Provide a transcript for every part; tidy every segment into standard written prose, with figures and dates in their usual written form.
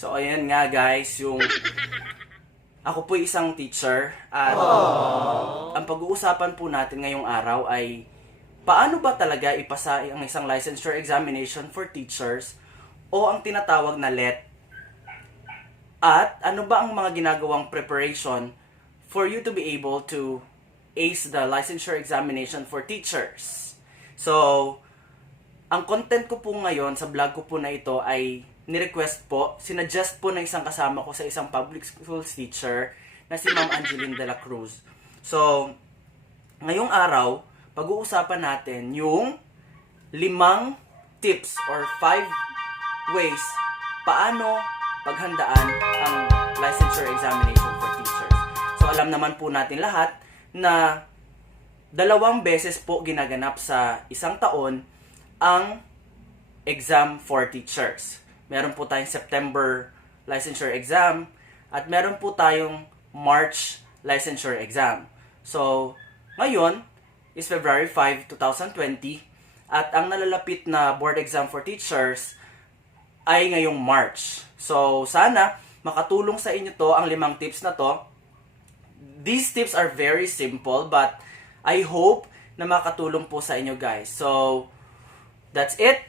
So, ayan nga guys, ako po isang teacher at ang pag-uusapan po natin ngayong araw ay paano ba talaga ipasa ang isang licensure examination for teachers o ang tinatawag na LET, at ano ba ang mga ginagawang preparation for you to be able to ace the licensure examination for teachers. So, ang content ko po ngayon sa vlog ko po na ito ay ni-request po, sinuggest po ng isang kasama ko sa isang public schools teacher na si Ma'am Angeline de la Cruz. So, ngayong araw, pag-uusapan natin yung 5 tips or 5 ways paano paghandaan ang licensure examination for teachers. So, alam naman po natin lahat na 2 beses po ginaganap sa isang taon ang exam for teachers. Meron po tayong September licensure exam at meron po tayong March licensure exam. So, ngayon is February 5, 2020 at ang nalalapit na board exam for teachers ay ngayong March. So, sana makatulong sa inyo to ang 5 tips na to. These tips are very simple but I hope na makatulong po sa inyo guys. So, that's it.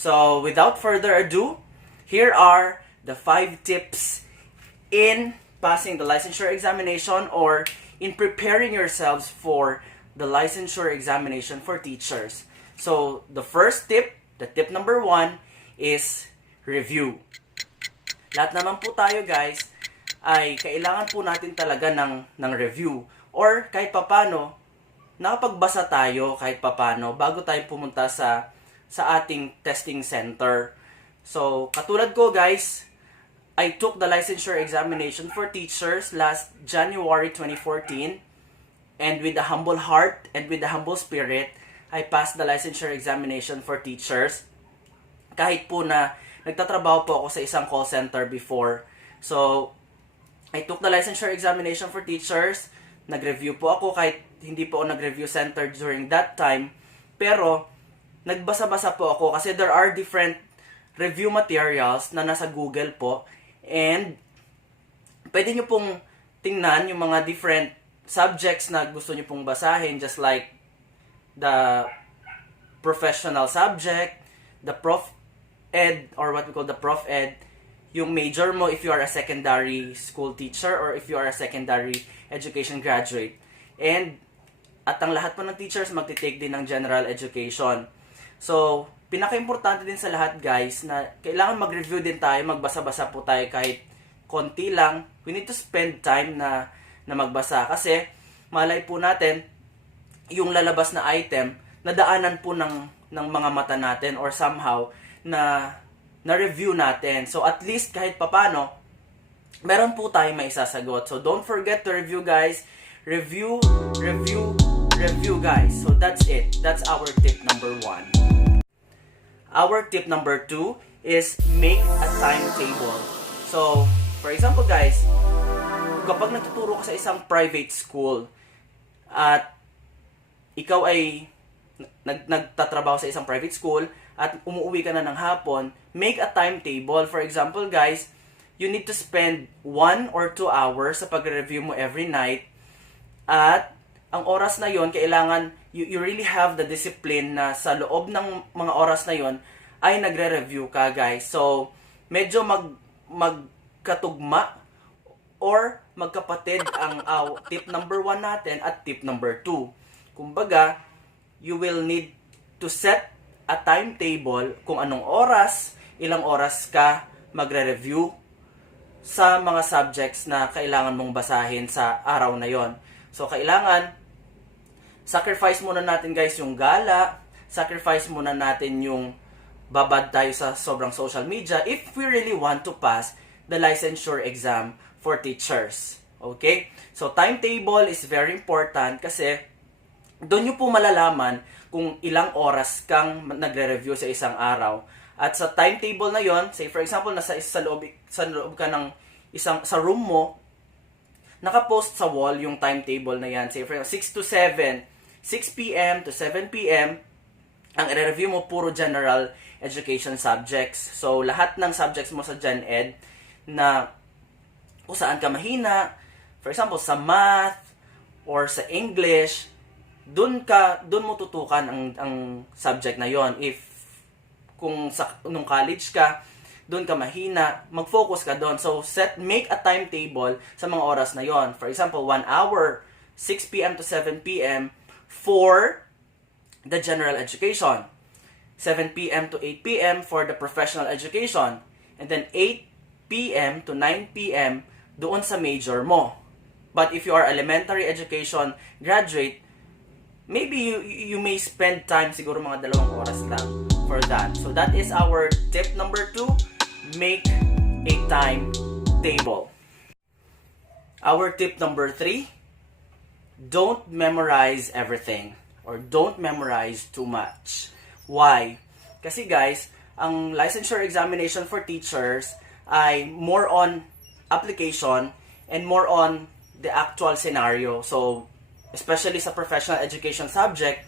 So, without further ado, here are the 5 tips in passing the licensure examination or in preparing yourselves for the licensure examination for teachers. So, the first tip, the tip number 1 is review. Lahat naman po tayo guys ay kailangan po natin talaga ng review or kahit papano nakapagbasa tayo kahit papano bago tayo pumunta sa ating testing center. So, katulad ko guys, I took the licensure examination for teachers last January 2014 and with a humble heart and with a humble spirit, I passed the licensure examination for teachers. Kahit po na nagtatrabaho po ako sa isang call center before. So, I took the licensure examination for teachers. Nag-review po ako kahit hindi po ako nag-review center during that time. Pero, nagbasa-basa po ako kasi there are different review materials na nasa Google po and pwede nyo pong tingnan yung mga different subjects na gusto nyo pong basahin, just like the professional subject, the prof ed or what we call the prof ed, yung major mo if you are a secondary school teacher or if you are a secondary education graduate, and at ang lahat po ng teachers magti-take din ng general education. So, pinaka-importante din sa lahat guys na kailangan mag-review din tayo, magbasa-basa po tayo kahit konti lang. We need to spend time na magbasa kasi malay po natin yung lalabas na item nadaanan po ng mga mata natin or somehow na review natin. So, at least kahit papano meron po tayong maisasagot. So, don't forget to review guys. Review guys. So, that's it. That's our tip number 1. Our tip number 2 is make a timetable. So, for example guys, kapag natuturo ka sa isang private school at ikaw ay nagtatrabaho sa isang private school at umuwi ka na ng hapon, make a timetable. For example guys, you need to spend 1 or 2 hours sa pag-review mo every night, at ang oras na yon kailangan you really have the discipline na sa loob ng mga oras na yon ay nagre-review ka guys. So, medyo magkatugma or magkapatid ang tip number 1 natin at tip number 2. Kumbaga, you will need to set a timetable kung anong oras, ilang oras ka magre-review sa mga subjects na kailangan mong basahin sa araw na yon. So, kailangan sacrifice muna natin guys yung gala, sacrifice muna natin yung babad tayo sa sobrang social media if we really want to pass the licensure exam for teachers. Okay? So, timetable is very important kasi doon nyo po malalaman kung ilang oras kang nagre-review sa isang araw. At sa timetable na yon, say for example, sa loob ka ng sa room mo, nakapost sa wall yung timetable na yan. Say for example, 6 to 7, 6 p.m. to 7 p.m., ang i-review mo puro general education subjects. So, lahat ng subjects mo sa Gen Ed na kung saan ka mahina, for example, sa math or sa English, doon mo tutukan ang subject na yon. If kung nung college ka, doon ka mahina, mag-focus ka doon. So, make a timetable sa mga oras na yon. For example, 1 hour, 6 p.m. to 7 p.m. for the general education. 7 p.m. to 8 p.m. for the professional education. And then 8 p.m. to 9 p.m. doon sa major mo. But if you are elementary education graduate, maybe you may spend time, siguro mga 2 oras lang for that. So that is our tip number 2, make a timetable. Our tip number 3, don't memorize everything or don't memorize too much. Why? Kasi guys, ang licensure examination for teachers ay more on application and more on the actual scenario. So, especially sa professional education subject,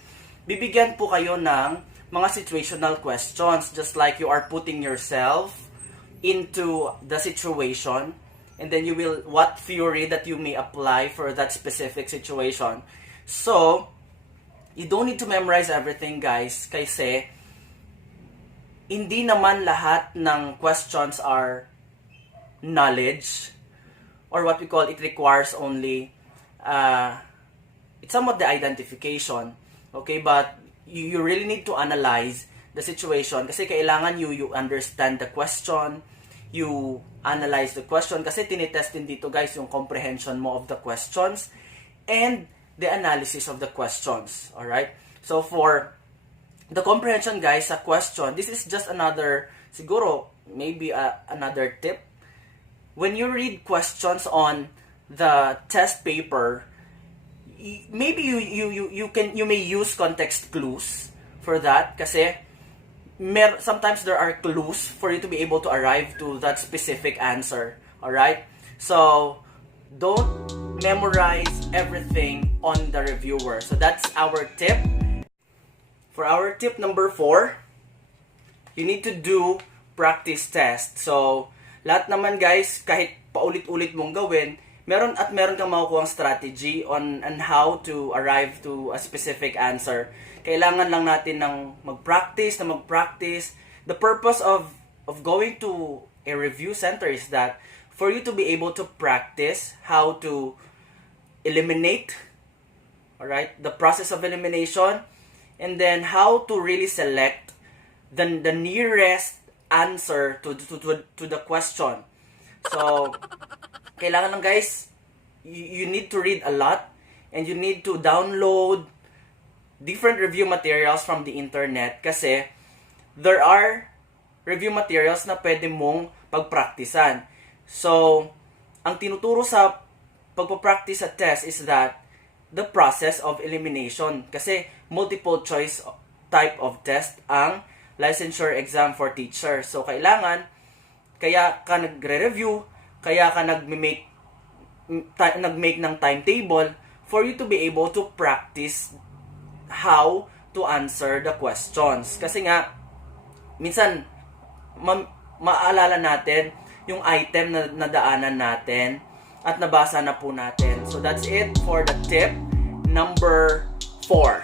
bibigyan po kayo ng mga situational questions, just like you are putting yourself into the situation, and then you will, what theory that you may apply for that specific situation. So, you don't need to memorize everything, guys, kasi hindi naman lahat ng questions are knowledge, or what we call, it requires only it's somewhat the identification, okay? But you really need to analyze the situation kasi kailangan you understand the question, you analyze the question kasi tinitest din dito, guys, yung comprehension mo of the questions and the analysis of the questions. Alright? So for the comprehension, guys, sa question, this is just another, siguro, maybe another tip. When you read questions on the test paper, maybe you may use context clues for that kasi sometimes there are clues for you to be able to arrive to that specific answer. All right? So don't memorize everything on the reviewer. So that's our tip. For our tip number 4, you need to do practice test. So lahat naman, guys, kahit paulit-ulit mong gawin, meron kang makukuhang strategy on how to arrive to a specific answer. Kailangan lang natin ng mag-practice. The purpose of going to a review center is that for you to be able to practice how to eliminate, all right, the process of elimination, and then how to really select the nearest answer to the question. So, kailangan lang, guys, you need to read a lot and you need to download different review materials from the internet kasi there are review materials na pwede mong pagpraktisan. So, ang tinuturo sa pagpapractice sa test is that the process of elimination kasi multiple choice type of test ang licensure exam for teachers. So, kaya ka nagre-review, kaya ka nag-make ng timetable for you to be able to practice how to answer the questions. Kasi nga, minsan, maalala natin yung item na nadaanan natin at nabasa na po natin. So, that's it for the tip number 4.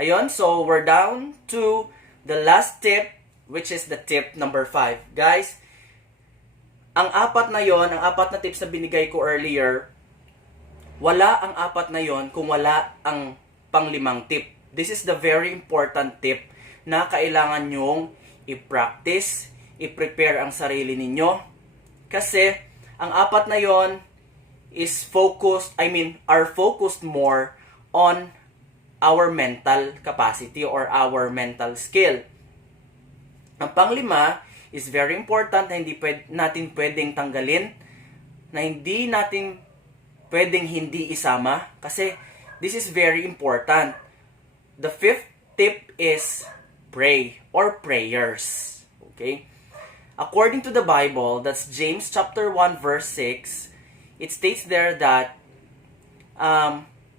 Ayun, so we're down to the last tip, which is the tip number 5. Guys, ang apat na tips na binigay ko earlier, wala ang apat na yon kung wala ang pang-5 tip. This is the very important tip na kailangan nyong i-practice, i-prepare ang sarili ninyo. Kasi, ang apat na yon are focused more on our mental capacity or our mental skill. Ang pang-5 is very important na hindi natin pwedeng tanggalin, na hindi natin pwedeng hindi isama, kasi this is very important. The fifth tip is pray or prayers. Okay? According to the Bible, that's James chapter 1 verse 6, it states there that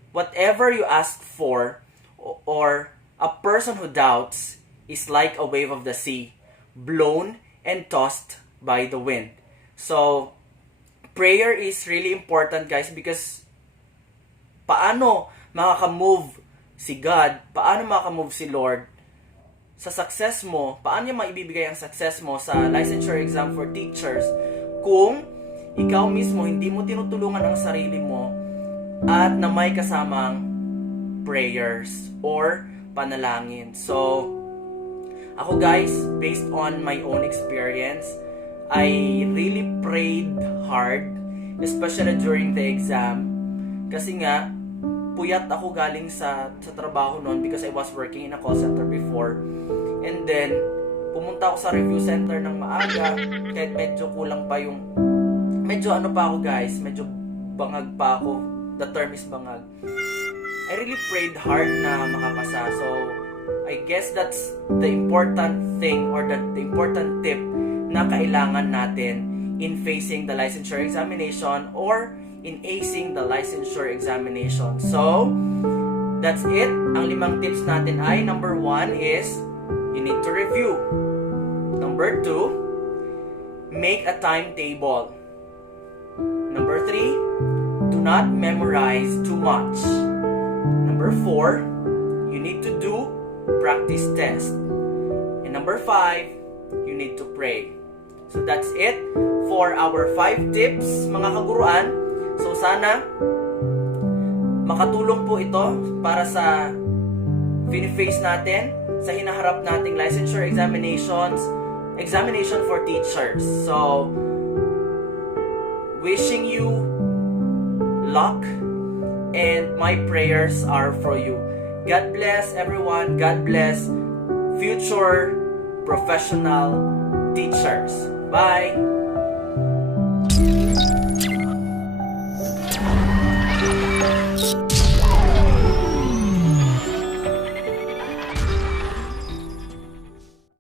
whatever you ask for, or a person who doubts is like a wave of the sea, blown and tossed by the wind. So, prayer is really important, guys, because paano makaka-move si God, paano makaka-move si Lord sa success mo, paano niya maibibigay ang success mo sa licensure exam for teachers kung ikaw mismo hindi mo tinutulungan ang sarili mo at na may kasamang prayers or panalangin. So, ako guys, based on my own experience, I really prayed hard, especially during the exam. Kasi nga, puyat ako galing sa trabaho noon because I was working in a call center before. And then, pumunta ako sa review center ng maaga, kahit medyo kulang pa yung, medyo ano pa ako guys, medyo bangag pa ako. The term is bangag. I really prayed hard na makapasa. So, I guess that's the important thing or the important tip na kailangan natin in facing the licensure examination or in acing the licensure examination. So, that's it. Ang 5 tips natin ay, number 1 is, you need to review. Number 2, make a timetable. Number 3, do not memorize too much. Number 4, you need to do practice test. And number 5, you need to pray. So that's it for our 5 tips, mga kaguruan. So sana makatulong po ito para sa fini-face natin sa hinaharap nating licensure examination for teachers. So wishing you luck, and my prayers are for you. God bless everyone. God bless future professional teachers. Bye!